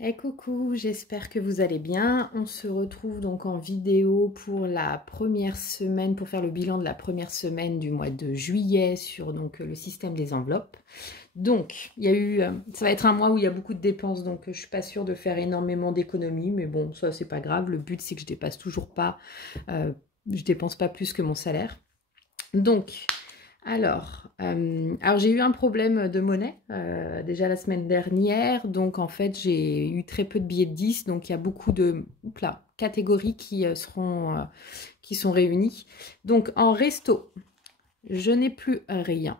Et coucou, j'espère que vous allez bien. On se retrouve donc en vidéo pour la première semaine, pour faire le bilan de la première semaine du mois de juillet sur donc le système des enveloppes. Donc, il y a eu, ça va être un mois où il y a beaucoup de dépenses, donc je suis pas sûre de faire énormément d'économies, mais bon, ça c'est pas grave. Le but c'est que je dépasse toujours pas, je dépense pas plus que mon salaire. Donc, alors j'ai eu un problème de monnaie déjà la semaine dernière, donc en fait j'ai eu très peu de billets de 10, donc il y a beaucoup de catégories qui sont réunies. Donc en resto, je n'ai plus rien.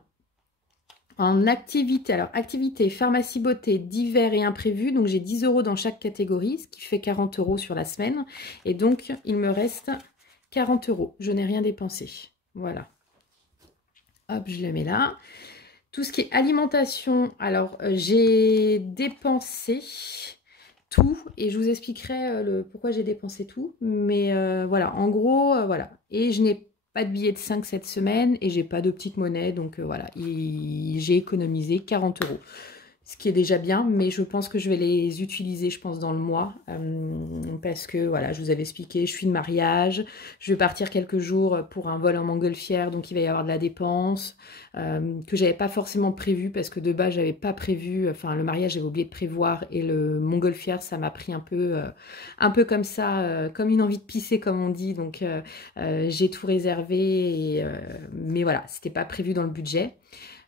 En activité, alors activité, pharmacie beauté, divers et imprévus, donc j'ai 10 € dans chaque catégorie, ce qui fait 40 € sur la semaine, et donc il me reste 40 €. Je n'ai rien dépensé, voilà. Hop, je le mets là. Tout ce qui est alimentation, alors j'ai dépensé tout et je vous expliquerai pourquoi j'ai dépensé tout. Mais voilà, en gros, voilà. Et je n'ai pas de billets de 5 cette semaine et j'ai pas de petite monnaie. Donc voilà, j'ai économisé 40 €. Ce qui est déjà bien, mais je pense que je vais les utiliser, je pense, dans le mois, parce que, voilà, je vous avais expliqué, je suis de mariage, je vais partir quelques jours pour un vol en montgolfière, donc il va y avoir de la dépense, que j'avais pas forcément prévu, parce que de base, j'avais pas prévu, enfin, le mariage, j'avais oublié de prévoir, et le montgolfière, ça m'a pris un peu comme ça, comme une envie de pisser, comme on dit, donc j'ai tout réservé, mais voilà, c'était pas prévu dans le budget.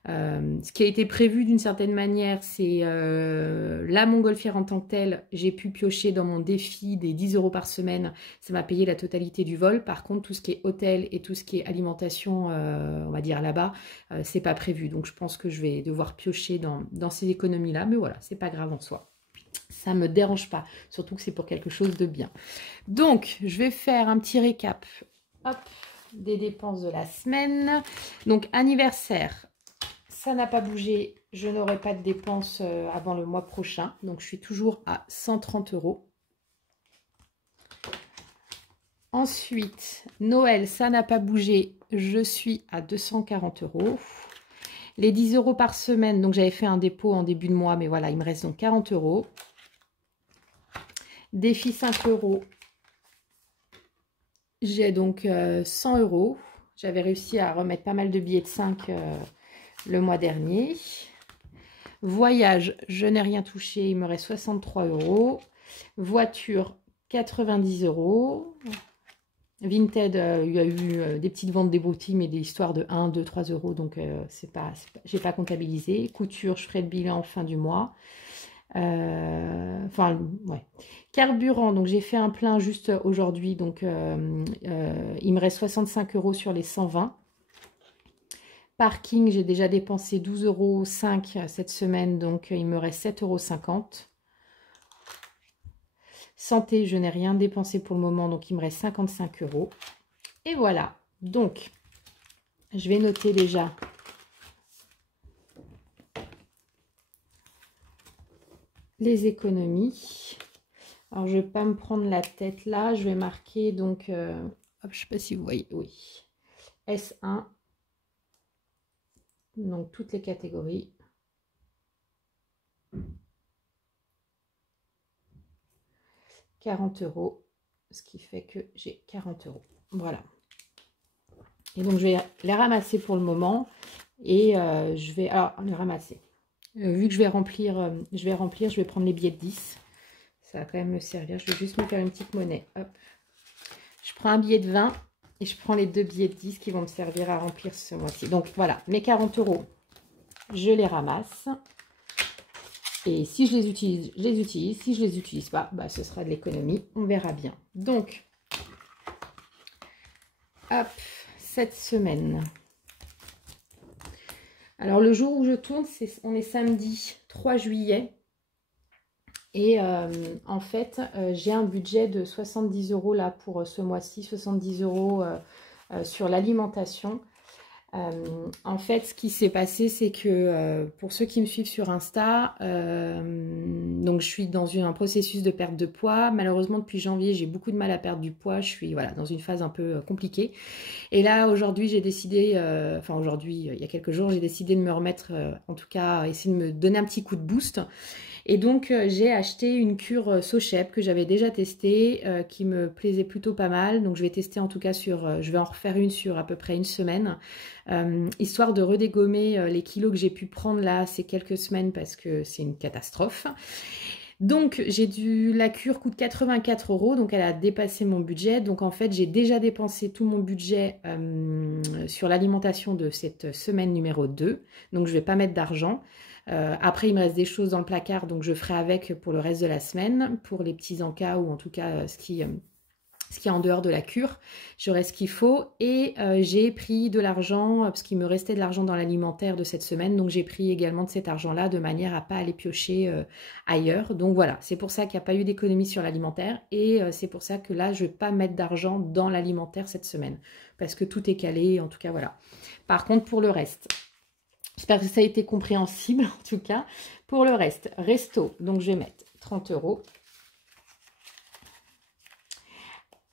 Ce qui a été prévu d'une certaine manière, c'est la montgolfière en tant que telle. J'ai pu piocher dans mon défi des 10 € par semaine. Ça m'a payé la totalité du vol. Par contre, tout ce qui est hôtel et tout ce qui est alimentation, on va dire là-bas, c'est pas prévu. Donc, je pense que je vais devoir piocher dans ces économies-là. Mais voilà, c'est pas grave en soi. Ça me dérange pas. Surtout que c'est pour quelque chose de bien. Donc, je vais faire un petit récap. Hop, des dépenses de la semaine. Donc, anniversaire. Ça n'a pas bougé, je n'aurai pas de dépenses avant le mois prochain. Donc, je suis toujours à 130 €. Ensuite, Noël, ça n'a pas bougé, je suis à 240 €. Les 10 € par semaine, donc j'avais fait un dépôt en début de mois, mais voilà, il me reste donc 40 €. Défi 5 €, j'ai donc 100 €. J'avais réussi à remettre pas mal de billets de 5 le mois dernier. Voyage, je n'ai rien touché, il me reste 63 €. Voiture, 90 €. Vinted, il y a eu des petites ventes débroutilles, mais des histoires de 1, 2, 3 €, donc j'ai pas comptabilisé. Couture, je ferai le bilan fin du mois. Enfin, ouais. Carburant, donc j'ai fait un plein juste aujourd'hui, donc il me reste 65 € sur les 120. Parking, j'ai déjà dépensé 12,05 € cette semaine, donc il me reste 7,50 €. Santé, je n'ai rien dépensé pour le moment, donc il me reste 55 €. Et voilà, donc je vais noter déjà les économies. Alors, je ne vais pas me prendre la tête là, je vais marquer donc, hop, je ne sais pas si vous voyez, oui, S1. Donc, toutes les catégories. « 40 €, ce qui fait que j'ai 40 €. Voilà. Et donc, je vais les ramasser pour le moment. Et je vais... Alors, les ramasser. Vu que je vais remplir, je vais prendre les billets de 10. Ça va quand même me servir. Je vais juste me faire une petite monnaie. Hop. Je prends un billet de 20 et je prends les 2 billets de 10 qui vont me servir à remplir ce mois-ci. Donc, voilà. Mes 40 €, je les ramasse. Et si je les utilise, je les utilise. Si je ne les utilise pas, bah, ce sera de l'économie. On verra bien. Donc, hop, cette semaine. Alors, le jour où je tourne, on est samedi 3 juillet. Et en fait, j'ai un budget de 70 € là pour ce mois-ci. 70 € sur l'alimentation. En fait, ce qui s'est passé, c'est que pour ceux qui me suivent sur Insta, donc je suis dans un processus de perte de poids. Malheureusement, depuis janvier, j'ai beaucoup de mal à perdre du poids. Je suis voilà, dans une phase un peu compliquée. Et là, aujourd'hui, j'ai décidé, enfin aujourd'hui, il y a quelques jours, j'ai décidé de me remettre, en tout cas, essayer de me donner un petit coup de boost. Et donc, j'ai acheté une cure Sochep que j'avais déjà testée, qui me plaisait plutôt pas mal. Donc, je vais tester en tout cas je vais en refaire une sur à peu près une semaine, histoire de redégommer les kilos que j'ai pu prendre là ces quelques semaines parce que c'est une catastrophe. Donc, la cure coûte 84 €, donc elle a dépassé mon budget. Donc, en fait, j'ai déjà dépensé tout mon budget sur l'alimentation de cette semaine numéro 2. Donc, je ne vais pas mettre d'argent. Après, il me reste des choses dans le placard, donc je ferai avec pour le reste de la semaine, pour les petits encas ou en tout cas ce qui est en dehors de la cure. J'aurai ce qu'il faut et j'ai pris de l'argent, parce qu'il me restait de l'argent dans l'alimentaire de cette semaine, donc j'ai pris également de cet argent-là de manière à ne pas aller piocher ailleurs. Donc voilà, c'est pour ça qu'il n'y a pas eu d'économie sur l'alimentaire et c'est pour ça que là, je ne vais pas mettre d'argent dans l'alimentaire cette semaine, parce que tout est calé, en tout cas voilà. Par contre, pour le reste, j'espère que ça a été compréhensible en tout cas. Pour le reste, resto, donc je vais mettre 30 €.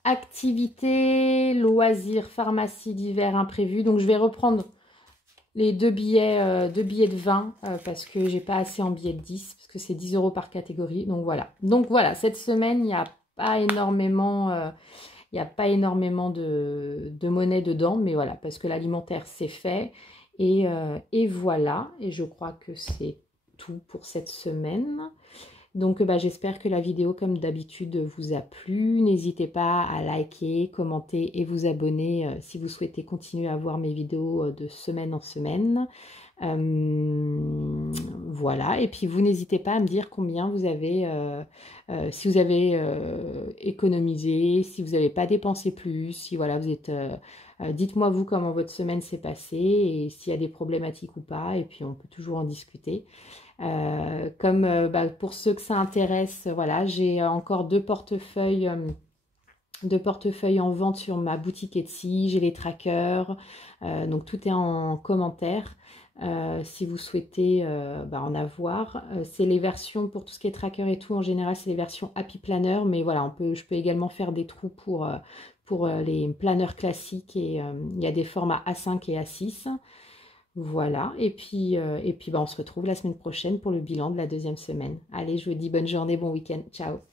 Activité, loisirs, pharmacie d'hiver imprévu. Donc je vais reprendre les deux billets de 20 parce que j'ai pas assez en billets de 10 parce que c'est 10 € par catégorie. Donc voilà, cette semaine, il n'y a pas énormément, de monnaie dedans, mais voilà, parce que l'alimentaire c'est fait. Et voilà, et je crois que c'est tout pour cette semaine. Donc j'espère que la vidéo comme d'habitude vous a plu. N'hésitez pas à liker, commenter et vous abonner si vous souhaitez continuer à voir mes vidéos de semaine en semaine. Voilà, et puis vous n'hésitez pas à me dire combien vous avez, si vous avez économisé, si vous n'avez pas dépensé plus, si voilà, vous êtes... dites-moi vous comment votre semaine s'est passée et s'il y a des problématiques ou pas, et puis on peut toujours en discuter. Pour ceux que ça intéresse, voilà, j'ai encore deux portefeuilles en vente sur ma boutique Etsy, j'ai les trackers, donc tout est en commentaire. Si vous souhaitez en avoir, c'est les versions pour tout ce qui est tracker et tout, en général c'est les versions Happy Planner, mais voilà, je peux également faire des trous pour les planners classiques et il y a des formats A5 et A6. Voilà, et puis on se retrouve la semaine prochaine pour le bilan de la deuxième semaine. Allez, je vous dis bonne journée, bon week-end, ciao!